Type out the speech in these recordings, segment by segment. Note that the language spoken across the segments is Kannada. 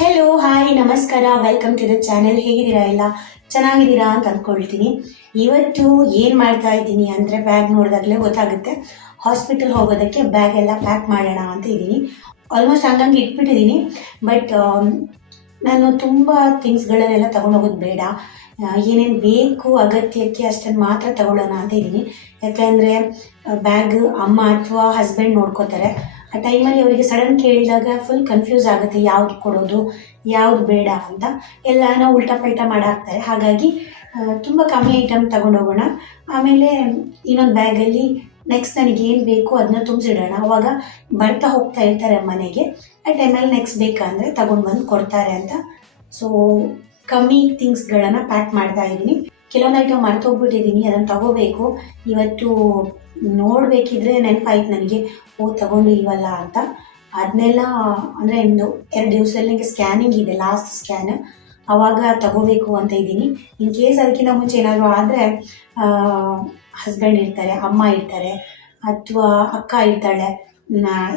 ಹೆಲೋ ಹಾಯ್ ನಮಸ್ಕಾರ ವೆಲ್ಕಮ್ ಟು ದ ಚಾನೆಲ್ ಹೇಗಿದ್ದೀರಾ ಎಲ್ಲ? ಚೆನ್ನಾಗಿದ್ದೀರಾ ಅಂತ ಅಂದ್ಕೊಳ್ತೀನಿ. ಇವತ್ತು ಏನು ಮಾಡ್ತಾ ಇದ್ದೀನಿ ಅಂದರೆ ಬ್ಯಾಗ್ ನೋಡಿದಾಗಲೇ ಗೊತ್ತಾಗುತ್ತೆ. ಹಾಸ್ಪಿಟಲ್ ಹೋಗೋದಕ್ಕೆ ಬ್ಯಾಗ್ ಎಲ್ಲ ಪ್ಯಾಕ್ ಮಾಡೋಣ ಅಂತ ಇದ್ದೀನಿ. ಆಲ್ಮೋಸ್ಟ್ ಹಂಗಂಗೆ ಇಟ್ಬಿಟ್ಟಿದ್ದೀನಿ. ಬಟ್ ನಾನು ತುಂಬ ಥಿಂಗ್ಸ್ಗಳನ್ನೆಲ್ಲ ತೊಗೊಂಡೋಗೋದು ಬೇಡ. ಏನೇನು ಬೇಕು ಅಗತ್ಯಕ್ಕೆ ಅಷ್ಟನ್ನು ಮಾತ್ರ ತಗೊಳ್ಳೋಣ ಅಂತ ಇದ್ದೀನಿ. ಯಾಕೆಂದರೆ ಬ್ಯಾಗ್ ಅಮ್ಮ ಅಥವಾ ಹಸ್ಬೆಂಡ್ ನೋಡ್ಕೋತಾರೆ. ಆ ಟೈಮಲ್ಲಿ ಅವರಿಗೆ ಸಡನ್ ಕೇಳಿದಾಗ ಫುಲ್ ಕನ್ಫ್ಯೂಸ್ ಆಗುತ್ತೆ, ಯಾವ್ದು ಕೊಡೋದು, ಯಾವ್ದು ಬೇಡ ಅಂತ. ಎಲ್ಲಾನ ಉಲ್ಟಾ ಪಲ್ಟಾ ಮಾಡಾಕ್ತಾರೆ. ಹಾಗಾಗಿ ತುಂಬ ಕಮ್ಮಿ ಐಟಮ್ ತಗೊಂಡೋಗೋಣ. ಆಮೇಲೆ ಇನ್ನೊಂದು ಬ್ಯಾಗಲ್ಲಿ ನೆಕ್ಸ್ಟ್ ನನಗೆ ಏನು ಬೇಕು ಅದನ್ನ ತುಂಬಿಸಿಡೋಣ. ಅವಾಗ ಬರ್ತಾ ಹೋಗ್ತಾ ಇರ್ತಾರೆ ಮನೆಗೆ. ಆ ಟೈಮಲ್ಲಿ ನೆಕ್ಸ್ಟ್ ಬೇಕಂದರೆ ತಗೊಂಡು ಬಂದು ಕೊಡ್ತಾರೆ ಅಂತ. ಸೊ ಕಮ್ಮಿ ಥಿಂಗ್ಸ್ಗಳನ್ನು ಪ್ಯಾಕ್ ಮಾಡ್ತಾ ಇದ್ದೀನಿ ಕೆಲವೊಂದು ಐಟಮ್ ಮರ್ತೋಗ್ಬಿಟ್ಟಿದ್ದೀನಿ ಅದನ್ನು ತಗೋಬೇಕು. ಇವತ್ತು ನೋಡಬೇಕಿದ್ರೆ ನೆನಪಾಯ್ತು ನನಗೆ, ಓ, ತಗೊಂಡಿಲ್ವಲ್ಲ ಅಂತ. ಅದನ್ನೆಲ್ಲ ಅಂದರೆ ಒಂದು ಎರಡು ದಿವಸದಲ್ಲಿ ನನಗೆ ಸ್ಕ್ಯಾನಿಂಗ್ ಇದೆ ಲಾಸ್ಟ್ ಸ್ಕ್ಯಾನ್ ಆವಾಗ ತಗೋಬೇಕು ಅಂತ ಇದ್ದೀನಿ. ಇನ್ ಕೇಸ್ ಅದಕ್ಕಿಂತ ಮುಂಚೆ ಏನಾದರೂ ಆದರೆ ಹಸ್ಬೆಂಡ್ ಇರ್ತಾರೆ, ಅಮ್ಮ ಇರ್ತಾರೆ, ಅಥವಾ ಅಕ್ಕ ಇರ್ತಾಳೆ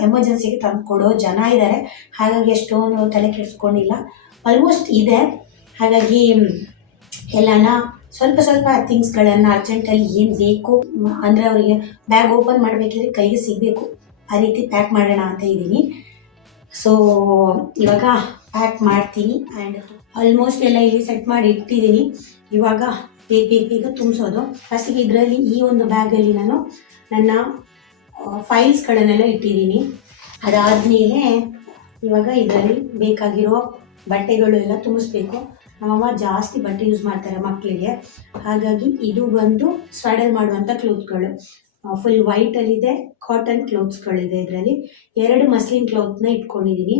ಎಮರ್ಜೆನ್ಸಿಗೆ ತಂದು ಕೊಡೋ ಜನ ಇದ್ದಾರೆ ಹಾಗಾಗಿ ಎಷ್ಟೊಂದು ತಲೆ ಕೆಡಿಸ್ಕೊಂಡಿಲ್ಲ. ಆಲ್ಮೋಸ್ಟ್ ಇದೆ. ಹಾಗಾಗಿ, ಎಲ್ಲನ ಸ್ವಲ್ಪ ಸ್ವಲ್ಪ ಥಿಂಗ್ಸ್ಗಳನ್ನು ಅರ್ಜೆಂಟಲ್ಲಿ ಏನು ಬೇಕು, ಅಂದರೆ ಅವರಿಗೆ ಬ್ಯಾಗ್ ಓಪನ್ ಮಾಡಬೇಕಿದ್ರೆ ಕೈಗೆ ಸಿಗಬೇಕು. ಆ ರೀತಿ ಪ್ಯಾಕ್ ಮಾಡೋಣ ಅಂತ ಇದ್ದೀನಿ. ಸೊ ಇವಾಗ ಪ್ಯಾಕ್ ಮಾಡ್ತೀನಿ ಆ್ಯಂಡ್ ಆಲ್ಮೋಸ್ಟ್ ಎಲ್ಲ ಇಲ್ಲಿ ಸೆಟ್ ಮಾಡಿ ಇಟ್ಟಿದ್ದೀನಿ. ಇವಾಗ ಬೇಗ ಬೇಗ ಬೇಗ ತುಂಬಿಸೋದು. ಫಸ್ಟಿಗೆ ಇದರಲ್ಲಿ ಈ ಒಂದು ಬ್ಯಾಗಲ್ಲಿ ನಾನು ನನ್ನ ಫೈಲ್ಸ್ಗಳನ್ನೆಲ್ಲ ಇಟ್ಟಿದ್ದೀನಿ. ಅದಾದಮೇಲೆ ಇವಾಗ ಇದರಲ್ಲಿ ಬೇಕಾಗಿರೋ ಬಟ್ಟೆಗಳು ಎಲ್ಲ ತುಂಬಿಸ್ಬೇಕು. ನಮ್ಮಮ್ಮ ಜಾಸ್ತಿ ಬಟ್ಟೆ ಯೂಸ್ ಮಾಡ್ತಾರೆ ಮಕ್ಕಳಿಗೆ ಹಾಗಾಗಿ ಇದು ಬಂದು ಸ್ವೆಡಲ್ ಮಾಡುವಂಥ ಕ್ಲೋತ್ಗಳು ಫುಲ್ ವೈಟಲ್ಲಿದೆ ಕಾಟನ್ ಕ್ಲೋತ್ಸ್ಗಳಿದೆ ಇದರಲ್ಲಿ. ಎರಡು ಮಸ್ಲಿನ್ ಕ್ಲೋತ್ನ ಇಟ್ಕೊಂಡಿದ್ದೀನಿ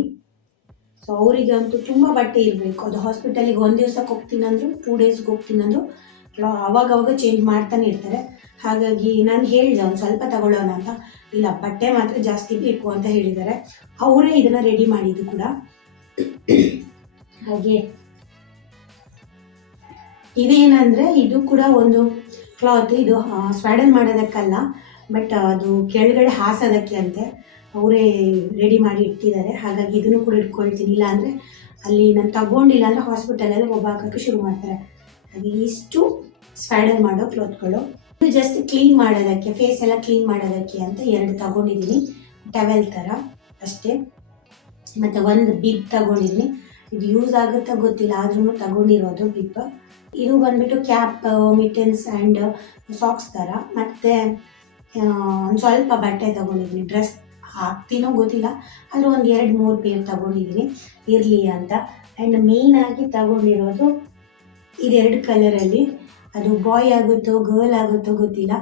ಸೊ ಅವರಿಗಂತೂ ತುಂಬ ಬಟ್ಟೆ ಇರಬೇಕು. ಅದು ಹಾಸ್ಪಿಟಲಿಗೆ ಒಂದು ದಿವ್ಸಕ್ಕೆ ಹೋಗ್ತೀನಂದ್ರು ಟೂ ಡೇಸ್ಗೆ ಹೋಗ್ತೀನಂದ್ರು ಅವಾಗ ಅವಾಗ ಚೇಂಜ್ ಮಾಡ್ತಾನೆ ಇರ್ತಾರೆ. ಹಾಗಾಗಿ ನಾನು ಹೇಳಿದೆ, ಒಂದು ಸ್ವಲ್ಪ ತಗೊಳ್ಳೋಣ ಅಂತ. ಇಲ್ಲ, ಬಟ್ಟೆ ಮಾತ್ರ ಜಾಸ್ತಿ ಬೇಕು ಅಂತ ಹೇಳಿದ್ದಾರೆ. ಅವರೇ ಇದನ್ನು ರೆಡಿ ಮಾಡಿದ್ದು ಕೂಡ. ಹಾಗೆ ಇದೇನಂದರೆ ಇದು ಕೂಡ ಒಂದು ಕ್ಲಾತ್ ಇದು ಸ್ವಾಡಲ್ ಮಾಡೋದಕ್ಕಲ್ಲ ಬಟ್ ಅದು ಕೆಳಗಡೆ ಹಾಸೋದಕ್ಕೆ ಅಂತೆ. ಅವರೇ ರೆಡಿ ಮಾಡಿ ಇಟ್ಟಿದ್ದಾರೆ. ಹಾಗಾಗಿ ಇದನ್ನು ಕೂಡ ಇಟ್ಕೊಳ್ತೀನಿ. ಇಲ್ಲ ಅಲ್ಲಿ ನಾನು ತಗೊಂಡಿಲ್ಲ ಅಂದರೆ ಹಾಸ್ಪಿಟಲಲ್ಲಿ ಒಬ್ಬ ಹಾಕೋಕ್ಕೆ ಶುರು ಮಾಡ್ತಾರೆ. ಹಾಗೆ ಇಷ್ಟು ಸ್ವ್ಯಾಡಲ್ ಮಾಡೋ ಕ್ಲಾತ್ಗಳು ಇದು ಜಸ್ಟ್ ಕ್ಲೀನ್ ಮಾಡೋದಕ್ಕೆ ಫೇಸ್ ಎಲ್ಲ ಕ್ಲೀನ್ ಮಾಡೋದಕ್ಕೆ ಅಂತ ಎರಡು ತಗೊಂಡಿದ್ದೀನಿ. ಟವೆಲ್ ಥರ ಅಷ್ಟೇ. ಮತ್ತು ಒಂದು ಬಿಗ್ ತಗೊಂಡಿದ್ದೀನಿ. ಇದು ಯೂಸ್ ಆಗುತ್ತಾ ಗೊತ್ತಿಲ್ಲ, ಆದ್ರೂ ತಗೊಂಡಿರೋದು ಪಿಪ್ ಇದು ಬಂದ್ಬಿಟ್ಟು ಕ್ಯಾಪ್ ಮಿಟನ್ಸ್ ಆ್ಯಂಡ್ ಸಾಕ್ಸ್ ಥರ ಮತ್ತು ಒಂದು ಸ್ವಲ್ಪ ಬಟ್ಟೆ ತಗೊಂಡಿದ್ದೀನಿ ಡ್ರೆಸ್ ಹಾಕ್ತೀನೋ ಗೊತ್ತಿಲ್ಲ. ಆದರೂ ಒಂದು ಎರಡು, ಮೂರು ಪೇರ್ ತಗೊಂಡಿದ್ದೀನಿ, ಇರಲಿ ಅಂತ. ಆ್ಯಂಡ್ ಮೇಯ್ನಾಗಿ ತಗೊಂಡಿರೋದು, ಇದೆರಡು ಕಲರಲ್ಲಿ ಅದು ಬಾಯ್ ಆಗುತ್ತೋ ಗರ್ಲ್ ಆಗುತ್ತೋ ಗೊತ್ತಿಲ್ಲ.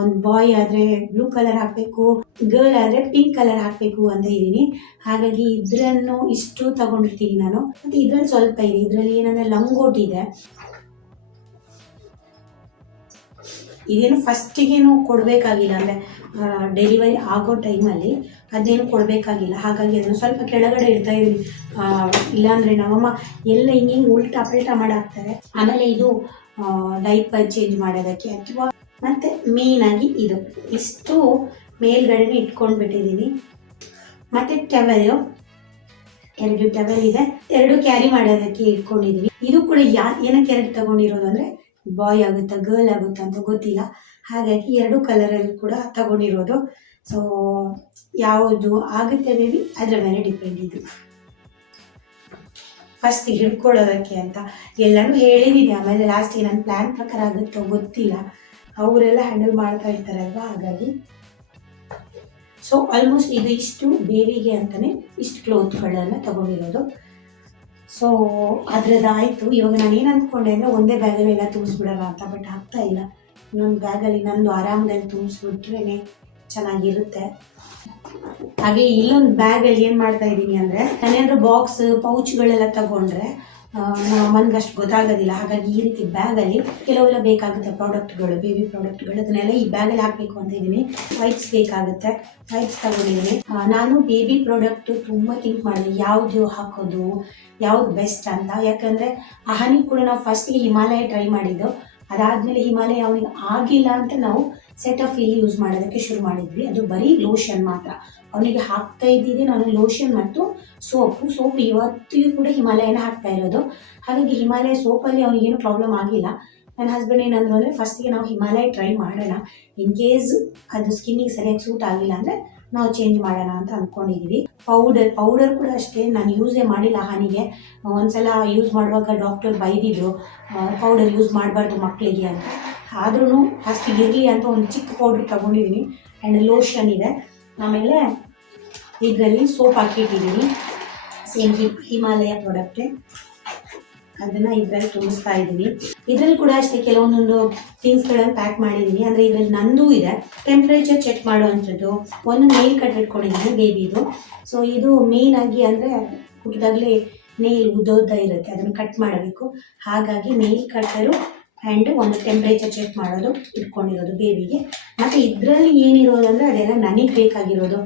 ಒಂದು ಬಾಯ್ ಆದರೆ ಬ್ಲೂ ಕಲರ್ ಹಾಕಬೇಕು ಗರ್ಲ್ ಆದರೆ ಪಿಂಕ್ ಕಲರ್ ಹಾಕಬೇಕು ಅಂತ ಇದ್ದೀನಿ. ಹಾಗಾಗಿ ಇದ್ರನ್ನು ಇಷ್ಟು ತಗೊಂಡಿರ್ತೀನಿ ನಾನು. ಮತ್ತು ಇದ್ರಲ್ಲಿ ಸ್ವಲ್ಪ ಇದೆ. ಇದರಲ್ಲಿ ಏನಂದರೆ ಲಂಗೋಟ್ ಇದೆ. ಇದೇನು ಫಸ್ಟಿಗೇನು ಕೊಡಬೇಕಾಗಿಲ್ಲ ಅಂದರೆ ಡೆಲಿವರಿ ಆಗೋ ಟೈಮಲ್ಲಿ ಅದೇನು ಕೊಡಬೇಕಾಗಿಲ್ಲ. ಹಾಗಾಗಿ ಅದನ್ನು ಸ್ವಲ್ಪ ಕೆಳಗಡೆ ಇಡ್ತಾ ಇದ್ದೀನಿ. ಇಲ್ಲಾಂದರೆ ನಮ್ಮಮ್ಮ ಎಲ್ಲ ಹಿಂಗೆ ಹಿಂಗೆ ಉಲ್ಟಾ ಪಲ್ಟಾ ಮಾಡಾಕ್ತಾರೆ. ಆಮೇಲೆ ಇದು ಡೈಪರ್ ಚೇಂಜ್ ಮಾಡೋದಕ್ಕೆ ಅಥವಾ ಮತ್ತು ಮೇಯ್ನಾಗಿ ಇದು. ಇಷ್ಟು ಮೇಲ್ಗಡೆ ಇಟ್ಕೊಂಡ್ಬಿಟ್ಟಿದ್ದೀನಿ ಮತ್ತು ಟವೆಲು ಎರಡು ಟವೆಲ್ ಇದೆ. ಎರಡು ಕ್ಯಾರಿ ಮಾಡೋದಕ್ಕೆ ಇಟ್ಕೊಂಡಿದ್ದೀನಿ ಇದು ಕೂಡ ಯಾ, ಏನಕ್ಕೆ ಎರಡು ತಗೊಂಡಿರೋದು ಅಂದರೆ ಬಾಯ್ ಆಗುತ್ತಾ ಗರ್ಲ್ ಆಗುತ್ತಾ ಅಂತ ಗೊತ್ತಿಲ್ಲ. ಹಾಗಾಗಿ ಎರಡು ಕಲರಲ್ಲಿ ಕೂಡ ತಗೊಂಡಿರೋದು. ಸೊ ಯಾವುದು ಆಗುತ್ತೆ ಮೇಬಿ ಅದರ ಮೇಲೆ ಡಿಪೆಂಡ್ ಇದು. ಫಸ್ಟ್ ಹಿಡ್ಕೊಳ್ಳೋದಕ್ಕೆ ಅಂತ ಎಲ್ಲರೂ ಹೇಳಿದ್ದೀನಿ ಆಮೇಲೆ ಲಾಸ್ಟಿಗೆ ನನ್ನ ಪ್ಲ್ಯಾನ್ ಪ್ರಕಾರ ಆಗುತ್ತೋ ಗೊತ್ತಿಲ್ಲ. ಅವರೆಲ್ಲ ಹ್ಯಾಂಡಲ್ ಮಾಡ್ತಾ ಇರ್ತಾರಲ್ವಾ ಹಾಗಾಗಿ ಸೊ ಆಲ್ಮೋಸ್ಟ್ ಇದು ಇಷ್ಟು ಬೇಬಿಗೆ ಅಂತಲೇ ಇಷ್ಟು ಕ್ಲೋತ್ಗಳನ್ನು ತಗೊಂಡಿರೋದು. ಸೊ ಅದ್ರದ್ದಾಯಿತು ಇವಾಗ ನಾನು ಏನು ಅಂದ್ಕೊಂಡೆ ಅಂದರೆ ಒಂದೇ ಬ್ಯಾಗಲ್ಲಿ ಎಲ್ಲ ತುಂಬಿಸ್ಬಿಡೋಣ ಅಂತ ಬಟ್ ಆಗ್ತಾ ಇಲ್ಲ. ಇನ್ನೊಂದು ಬ್ಯಾಗಲ್ಲಿ ನಂದು ಆರಾಮದಲ್ಲಿ ತುಂಬಿಸ್ಬಿಟ್ರೇ ಚೆನ್ನಾಗಿರುತ್ತೆ. ಹಾಗೆ ಇಲ್ಲೊಂದು ಬ್ಯಾಗಲ್ಲಿ ಏನು ಮಾಡ್ತಾ ಇದ್ದೀನಿ ಅಂದರೆ ನಾನೇನಾದ್ರು ಬಾಕ್ಸ್ ಪೌಚ್ಗಳೆಲ್ಲ ತಗೊಂಡ್ರೆ ನನ್ಗೆ ಅಷ್ಟು ಗೊತ್ತಾಗೋದಿಲ್ಲ. ಹಾಗಾಗಿ ಈ ರೀತಿ ಬ್ಯಾಗಲ್ಲಿ ಕೆಲವೆಲ್ಲ ಬೇಕಾಗುತ್ತೆ ಪ್ರಾಡಕ್ಟ್ಗಳು ಬೇಬಿ ಪ್ರಾಡಕ್ಟ್ಗಳು ಅದನ್ನೆಲ್ಲ ಈ ಬ್ಯಾಗಲ್ಲಿ ಹಾಕಬೇಕು ಅಂತ ಇದ್ದೀನಿ. ವೈಪ್ಸ್ ಬೇಕಾಗುತ್ತೆ. ವೈಪ್ಸ್ ತಗೊಂಡಿದ್ದೀನಿ. ನಾನು ಬೇಬಿ ಪ್ರಾಡಕ್ಟ್ ತುಂಬ ಥಿಂಕ್ ಮಾಡಿದೆ. ಯಾವುದು ಹಾಕೋದು, ಯಾವ್ದು ಬೆಸ್ಟ್ ಅಂತ. ಯಾಕಂದರೆ ಆ ಹನಿ ಕೂಡ ನಾವು ಫಸ್ಟಿಗೆ ಹಿಮಾಲಯ ಟ್ರೈ ಮಾಡಿದ್ದು. ಅದಾದಮೇಲೆ ಹಿಮಾಲಯ ಅವನಿಗೆ ಆಗಿಲ್ಲ ಅಂತ ನಾವು ಸೆಟಫಿಲ್ ಯೂಸ್ ಮಾಡೋದಕ್ಕೆ ಶುರು ಮಾಡಿದ್ವಿ. ಅದು ಬರೀ ಲೋಷನ್ ಮಾತ್ರ. ಅವನಿಗೆ ಹಾಕ್ತಾ ಇದ್ದಿದ್ದೆ ನಾನು ಲೋಷನ್ ಮತ್ತು ಸೋಪು ಸೋಪ್ ಇವತ್ತಿಗೂ ಕೂಡ ಹಿಮಾಲಯನ ಹಾಕ್ತಾ ಇರೋದು. ಹಾಗಾಗಿ ಹಿಮಾಲಯ ಸೋಪಲ್ಲಿ ಅವನಿಗೇನು ಪ್ರಾಬ್ಲಮ್ ಆಗಿಲ್ಲ. ನನ್ನ ಹಸ್ಬೆಂಡ್ ಏನಂದ್ರು ಅಂದರೆ ಫಸ್ಟಿಗೆ ನಾವು ಹಿಮಾಲಯ ಟ್ರೈ ಮಾಡೋಣ. ಇನ್ ಕೇಸ್ ಅದು ಸ್ಕಿನ್ನಿಗೆ ಸರಿಯಾಗಿ ಸೂಟ್ ಆಗಿಲ್ಲ ಅಂದರೆ ನಾವು ಚೇಂಜ್ ಮಾಡೋಣ ಅಂತ ಅಂದ್ಕೊಂಡಿದ್ದೀವಿ ಪೌಡರ್ ಪೌಡರ್ ಕೂಡ ಅಷ್ಟೇ. ನಾನು ಯೂಸೇ ಮಾಡಿಲ್ಲ ಹಾನಿಗೆ. ಒಂದ್ಸಲ ಯೂಸ್ ಮಾಡುವಾಗ ಡಾಕ್ಟರ್ ಬೈದಿದ್ರು ಪೌಡರ್ ಯೂಸ್ ಮಾಡಬಾರ್ದು ಮಕ್ಕಳಿಗೆ ಅಂತ. ಆದ್ರೂ ಫಸ್ಟ್ ಇರಲಿ ಅಂತ ಒಂದು ಚಿಕ್ಕ ಪೌಡ್ರ್ ತಗೊಂಡಿದ್ದೀನಿ ಆ್ಯಂಡ್ ಲೋಷನ್ ಇದೆ. ಆಮೇಲೆ ಇದರಲ್ಲಿ ಸೋಪ್ ಹಾಕಿಟ್ಟಿದ್ದೀನಿ ಸೇಮ್ ಹಿಮಾಲಯ ಪ್ರಾಡಕ್ಟೇ ಅದನ್ನ ಇದರಲ್ಲಿ ತುಂಬಿಸ್ತಾ ಇದ್ದೀನಿ. ಇದ್ರಲ್ಲಿ ಕೂಡ ಅಷ್ಟೇ ಕೆಲವೊಂದೊಂದು ಥಿಂಗ್ಸ್ಗಳನ್ನು ಪ್ಯಾಕ್ ಮಾಡಿದ್ದೀನಿ ಅಂದರೆ ಇದರಲ್ಲಿ ನಂದು ಇದೆ. ಟೆಂಪ್ರೇಚರ್ ಚೆಕ್ ಮಾಡುವಂಥದ್ದು. ಒಂದು ನೇಲ್ ಕಟ್ ಇಟ್ಕೊಂಡಿದ್ದೀನಿ ಬೇಬಿದು ಸೊ ಇದು ಮೇನ್ ಆಗಿ ಅಂದರೆ ಹುಟ್ಟಿದಾಗಲೇ ನೇಲ್ ಉದ್ದೋದ್ದ ಇರುತ್ತೆ. ಅದನ್ನು ಕಟ್ ಮಾಡಬೇಕು. ಹಾಗಾಗಿ ನೇಲ್ ಕಟ್ಟರು ಆ್ಯಂಡ್ ಒಂದು ಟೆಂಪ್ರೇಚರ್ ಚೆಕ್ ಮಾಡೋದು, ಇಟ್ಕೊಂಡಿರೋದು ಬೇಬಿಗೆ ಮತ್ತು ಇದರಲ್ಲಿ ಏನಿರೋದು ಅಂದರೆ ಅದೆಲ್ಲ ನನಗೆ ಬೇಕಾಗಿರೋದು.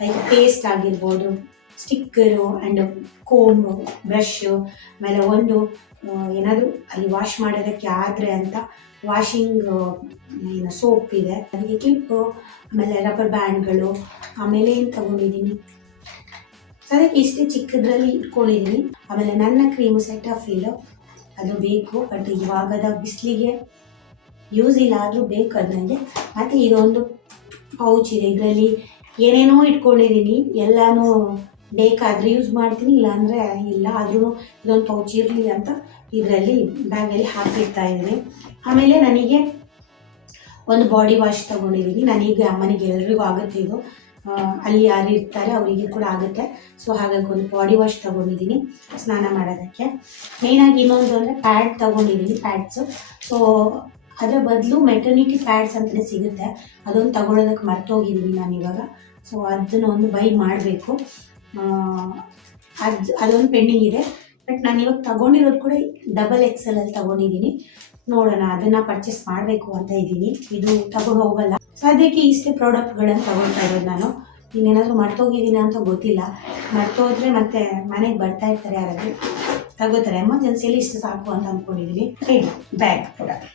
ಲೈಕ್ ಪೇಸ್ಟ್ ಆಗಿರ್ಬೋದು ಸ್ಟಿಕ್ಕರು ಆ್ಯಂಡ್ ಕೋಂಬು ಬ್ರಷು ಆಮೇಲೆ ಒಂದು ಏನಾದರೂ ಅಲ್ಲಿ ವಾಶ್ ಮಾಡೋದಕ್ಕೆ ಆದರೆ ಅಂತ ವಾಷಿಂಗ್ ಏನು ಸೋಪ್ ಇದೆ. ಅದಕ್ಕೆ ಕ್ಲಿಪ್ಪು ಆಮೇಲೆ ರಬ್ಬರ್ ಬ್ಯಾಂಡ್ಗಳು ಆಮೇಲೆ ಏನು ತಗೊಂಡಿದ್ದೀನಿ? ಅದಕ್ಕೆ ಇಷ್ಟೇ ಚಿಕ್ಕದ್ರಲ್ಲಿ ಇಟ್ಕೊಂಡಿದ್ದೀನಿ. ಆಮೇಲೆ ನನ್ನ ಕ್ರೀಮ್ ಸೆಟ್ ಆಫ್ ಫೀಲು ಅದು ಬೇಕು ಬಟ್ ಇವಾಗದ ಬಿಸಿಲಿಗೆ ಯೂಸ್ ಇಲ್ಲ ಆದರೂ ಬೇಕು ಅದು ನನಗೆ ಮತ್ತು ಇದೊಂದು ಪೌಚ್ ಇದೆ, ಇದರಲ್ಲಿ ಏನೇನೋ ಇಟ್ಕೊಂಡಿದ್ದೀನಿ. ಎಲ್ಲನೂ ಬೇಕಾದರೆ ಯೂಸ್ ಮಾಡ್ತೀನಿ, ಇಲ್ಲಾಂದರೆ ಇಲ್ಲ ಆದ್ರೂ ಇದೊಂದು ಪೌಚ್ ಇರಲಿ ಅಂತ ಇದರಲ್ಲಿ ಬ್ಯಾಗಲ್ಲಿ ಹಾಕಿರ್ತಾ ಇದ್ದೀನಿ. ಆಮೇಲೆ ನನಗೆ ಒಂದು ಬಾಡಿ ವಾಶ್ ತೊಗೊಂಡಿದ್ದೀನಿ. ನನಗೆ ಅಮ್ಮನಿಗೆ ಎಲ್ರಿಗೂ ಆಗುತ್ತೆ ಇದು. ಅಲ್ಲಿ ಯಾರು ಇರ್ತಾರೆ ಅವರಿಗೆ ಕೂಡ ಆಗುತ್ತೆ. ಸೊ ಹಾಗಾಗಿ ಒಂದು ಬಾಡಿ ವಾಶ್ ತೊಗೊಂಡಿದ್ದೀನಿ ಸ್ನಾನ ಮಾಡೋದಕ್ಕೆ. ಮೇಯ್ನಾಗಿ ಇನ್ನೊಂದು ಅಂದರೆ ಪ್ಯಾಡ್ ತೊಗೊಂಡಿದ್ದೀನಿ ಪ್ಯಾಡ್ಸು ಸೊ ಅದರ ಬದಲು ಮೆಟರ್ನಿಟಿ ಪ್ಯಾಡ್ಸ್ ಅಂತಲೇ ಸಿಗುತ್ತೆ. ಅದೊಂದು ತಗೊಳ್ಳೋದಕ್ಕೆ ಮರ್ತೋಗಿದ್ದೀನಿ ನಾನು ಇವಾಗ. ಸೊ ಅದನ್ನು ಒಂದು ಬೈ ಮಾಡಬೇಕು. ಅದು, ಅದೊಂದು ಪೆಂಡಿಂಗ್ ಇದೆ. ಬಟ್ ನಾನು ಇವಾಗ ತಗೊಂಡಿರೋದು ಕೂಡ ಡಬಲ್ ಎಕ್ಸೆಲಲ್ಲಿ ತಗೊಂಡಿದ್ದೀನಿ ನೋಡೋಣ, ಅದನ್ನು ಪರ್ಚೇಸ್ ಮಾಡಬೇಕು ಅಂತ ಇದ್ದೀನಿ. ಇದು ತಗೊಂಡು ಹೋಗಲ್ಲ. ಸದ್ಯಕ್ಕೆ ಇಷ್ಟೇ ಪ್ರಾಡಕ್ಟ್ಗಳನ್ನು ತಗೊಳ್ತಾ ಇರೋದು ನಾನು. ಇನ್ನೇನಾದರೂ ಮರ್ತೋಗಿದ್ದೀನಿ ಅಂತ ಗೊತ್ತಿಲ್ಲ. ಮರ್ತೋದ್ರೆ ಮತ್ತೆ ಮನೆಗೆ ಬರ್ತಾ ಇರ್ತಾರೆ ಯಾರಾದರೂ. ತಗೋತಾರೆ. ಎಮರ್ಜೆನ್ಸಿಯಲ್ಲಿ ಇಷ್ಟು ಸಾಕು ಅಂತ ಅಂದ್ಕೊಂಡಿದ್ದೀನಿ ಹೇಳಿ ಬ್ಯಾಗ್ ಪ್ರಾಡಕ್ಟ್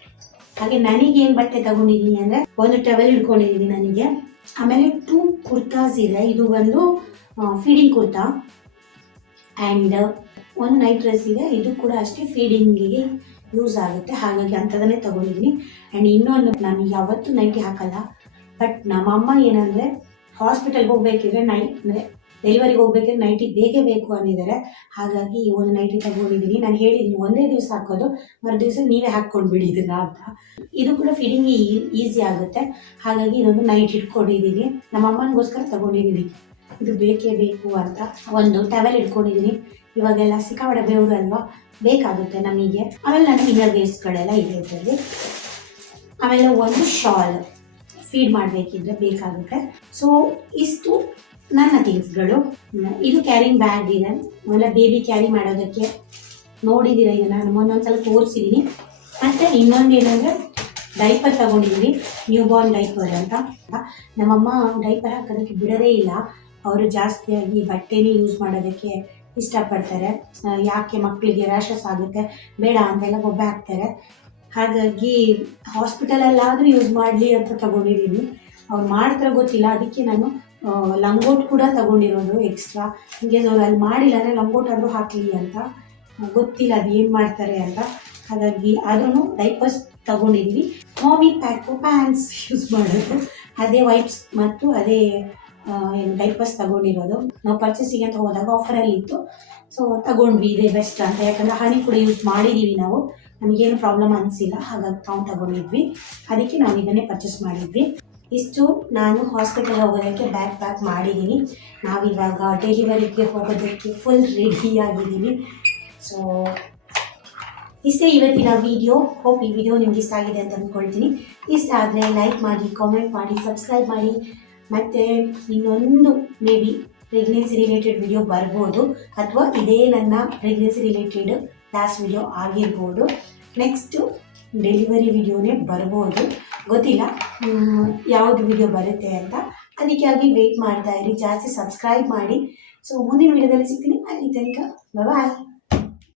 ಹಾಗೆ ನನಗೆ ಏನು ಬಟ್ಟೆ ತಗೊಂಡಿದ್ದೀನಿ ಅಂದರೆ ಒಂದು ಟವೆಲ್ ಹಿಡ್ಕೊಂಡಿದ್ದೀನಿ ನನಗೆ. ಆಮೇಲೆ ಟೂ ಕುರ್ತಾಸ್ ಇದೆ. ಇದು ಒಂದು ಫೀಡಿಂಗ್ ಕುರ್ತಾ ಆ್ಯಂಡ್ ಒಂದು ನೈಟ್ ಡ್ರೆಸ್ ಇದೆ. ಇದು ಕೂಡ ಅಷ್ಟೇ ಫೀಡಿಂಗಿಗೆ ಯೂಸ್ ಆಗುತ್ತೆ. ಹಾಗಾಗಿ ಅಂಥದನ್ನೇ ತಗೊಂಡಿದ್ದೀನಿ. ಆ್ಯಂಡ್ ಇನ್ನೊಂದು ನಾನು ಯಾವತ್ತೂ ನೈಟಿ ಹಾಕಲ್ಲ. ಬಟ್ ನಮ್ಮಮ್ಮ ಏನಂದರೆ ಹಾಸ್ಪಿಟಲ್ಗೆ ಹೋಗ್ಬೇಕಿದ್ರೆ ನೈಟ್ ಅಂದರೆ ಡೆಲಿವರಿಗೆ ಹೋಗ್ಬೇಕಿದ್ರೆ ನೈಟಿ ಬೇಕೇ ಬೇಕು ಅಂದಿದ್ದಾರೆ. ಹಾಗಾಗಿ ಈ ಒಂದು ನೈಟಿ ತಗೊಂಡಿದ್ದೀನಿ. ನಾನು ಹೇಳಿದ್ದೀನಿ, ಒಂದೇ ದಿವಸ ಹಾಕೋದು ಮರು ದಿವಸ ನೀವೇ ಹಾಕ್ಕೊಂಡು ಬಿಡಿ ಇದನ್ನ ಅಂತ. ಇದು ಕೂಡ ಫೀಡಿಂಗ್ ಈಸಿ ಆಗುತ್ತೆ. ಹಾಗಾಗಿ ಇದೊಂದು ನೈಟ್ ಇಟ್ಕೊಂಡಿದ್ದೀನಿ. ನಮ್ಮ ಅಮ್ಮನಿಗೋಸ್ಕರ ತಗೊಂಡಿದ್ದೀನಿ. ಇದು ಬೇಕೇ ಬೇಕು ಅಂತ ಒಂದು ಟವೆಲ್ ಇಟ್ಕೊಂಡಿದ್ದೀನಿ ಇವಾಗೆಲ್ಲ ಸಿಕ್ಕಾಪಟ್ಟೆ ಬೇವ್ರು ಅಲ್ವಾ? ಬೇಕಾಗುತ್ತೆ ನಮಗೆ. ಆಮೇಲೆ ನನ್ನ ಇನ್ನರ್ ವೇರ್ಸ್ಗಳೆಲ್ಲ ಇದೆ ಇದರಲ್ಲಿ ಆಮೇಲೆ ಒಂದು ಶಾಲ್ ಫೀಡ್ ಮಾಡಬೇಕಿದ್ರೆ ಬೇಕಾಗುತ್ತೆ. ಸೊ ಇಷ್ಟು ನನ್ನ ಥಿಂಗ್ಸ್ಗಳು ಇದು ಕ್ಯಾರಿಂಗ್ ಬ್ಯಾಗ್ ಇದೆ. ಆಮೇಲೆ ಬೇಬಿ ಕ್ಯಾರಿ ಮಾಡೋದಕ್ಕೆ ನೋಡಿದ್ದೀರ ಇದನ್ನು. ನಾನು ಒಂದೊಂದ್ಸಲ ತೋರಿಸಿದ್ದೀನಿ ಮತ್ತು ಇನ್ನೊಂದು ಏನಂದರೆ ಡೈಪರ್ ತಗೊಂಡಿದ್ದೀನಿ ನ್ಯೂ ಬಾರ್ನ್ ಡೈಪರ್ ಅಂತ. ನಮ್ಮಮ್ಮ ಡೈಪರ್ ಹಾಕೋದಕ್ಕೆ ಬಿಡೋದೇ ಇಲ್ಲ. ಅವರು ಜಾಸ್ತಿಯಾಗಿ ಬಟ್ಟೆನೇ ಯೂಸ್ ಮಾಡೋದಕ್ಕೆ ಇಷ್ಟಪಡ್ತಾರೆ. ಯಾಕೆ ಮಕ್ಕಳಿಗೆ ರ್ಯಾಷಸ್ ಆಗುತ್ತೆ, ಬೇಡ ಅಂತೆಲ್ಲ ಗೊಬ್ಬೆ ಹಾಕ್ತಾರೆ. ಹಾಗಾಗಿ ಹಾಸ್ಪಿಟಲಲ್ಲಾದರೂ ಯೂಸ್ ಮಾಡಲಿ ಅಂತ ತಗೊಂಡಿದ್ದೀನಿ. ಅವ್ರು ಮಾಡ್ತಾರೆ ಗೊತ್ತಿಲ್ಲ, ಅದಕ್ಕೆ ನಾನು ಲಂಗೋಟ್ ಕೂಡ ತಗೊಂಡಿರೋದು ಎಕ್ಸ್ಟ್ರಾ ಇನ್ಕೇಸ್ ಅವ್ರು ಅಲ್ಲಿ ಮಾಡಿಲ್ಲ ಅಂದರೆ ಲಂಗೋಟ್ ಆದರೂ ಹಾಕಲಿ ಅಂತ. ಗೊತ್ತಿಲ್ಲ ಅದು ಏನು ಮಾಡ್ತಾರೆ ಅಂತ. ಹಾಗಾಗಿ ಆದ್ರೂ ಡೈಪರ್ಸ್ ತಗೊಂಡಿದ್ವಿ. ಮಾಮಿ ಪ್ಯಾಕು ಪ್ಯಾಂಟ್ಸ್ ಯೂಸ್ ಮಾಡೋದು. ಅದೇ ವೈಪ್ಸ್ ಮತ್ತು ಅದೇ ಏನು ಡೈಪರ್ಸ್ ತಗೊಂಡಿರೋದು. ನಾವು ಪರ್ಚೇಸಿಗೆ ಅಂತ ಹೋದಾಗ ಅಲ್ಲಿ ಇತ್ತು. ಸೊ ತಗೊಂಡ್ವಿ, ಇದೇ ಬೆಸ್ಟ್ ಅಂತ. ಯಾಕಂದರೆ ಹನಿ ಕೂಡ ಯೂಸ್ ಮಾಡಿದ್ದೀವಿ ನಾವು. ನಮಗೇನು ಪ್ರಾಬ್ಲಮ್ ಅನಿಸಿಲ್ಲ. ಹಾಗಾಗಿ ನಾವು ತಗೊಂಡಿದ್ವಿ. ಅದಕ್ಕೆ ನಾವು ಇದನ್ನೇ ಪರ್ಚೇಸ್ ಮಾಡಿದ್ವಿ. ಇಷ್ಟು ನಾನು ಹಾಸ್ಪಿಟಲ್ ಹೋಗೋದಕ್ಕೆ ಬ್ಯಾಗ್ ಪ್ಯಾಕ್ ಮಾಡಿದ್ದೀನಿ ನಾವಿವಾಗ ಡೆಲಿವರಿಗೆ ಹೋಗೋದಕ್ಕೆ ಫುಲ್ ರೆಡಿ ಆಗಿದ್ದೀನಿ ಸೊ ಇಷ್ಟೇ ಇವತ್ತಿನ ವಿಡಿಯೋ ಹೋಪ್ ಈ ವಿಡಿಯೋ ನಿಮ್ಗೆ ಇಷ್ಟ ಆಗಿದೆ ಅಂತ ಅಂದ್ಕೊಳ್ತೀನಿ ಇಷ್ಟ ಆದರೆ ಲೈಕ್ ಮಾಡಿ ಕಾಮೆಂಟ್ ಮಾಡಿ ಸಬ್ಸ್ಕ್ರೈಬ್ ಮಾಡಿ. ಮತ್ತು ಇನ್ನೊಂದು may be pregnancy related video ಬರ್ಬೋದು ಅಥವಾ ಇದೇ ನನ್ನ ಪ್ರೆಗ್ನೆನ್ಸಿ ರಿಲೇಟೆಡ್ ಲಾಸ್ಟ್ ವಿಡಿಯೋ ಆಗಿರ್ಬೋದು. ನೆಕ್ಸ್ಟು ಡೆಲಿವರಿ ವಿಡಿಯೋನೇ ಬರ್ಬೋದು. ಗೊತ್ತಿಲ್ಲ ಯಾವುದು ವಿಡಿಯೋ ಬರುತ್ತೆ ಅಂತ. ಅದಕ್ಕಾಗಿ ವೆಯ್ಟ್ ಮಾಡ್ತಾ ಇರಿ, ಜಾಸ್ತಿ ಸಬ್ಸ್ಕ್ರೈಬ್ ಮಾಡಿ. ಸೊ ಮುಂದಿನ ವಿಡಿಯೋದಲ್ಲಿ ಸಿಗ್ತೀನಿ. ಅಲ್ಲಿ ತನಕ ಬಾಯ್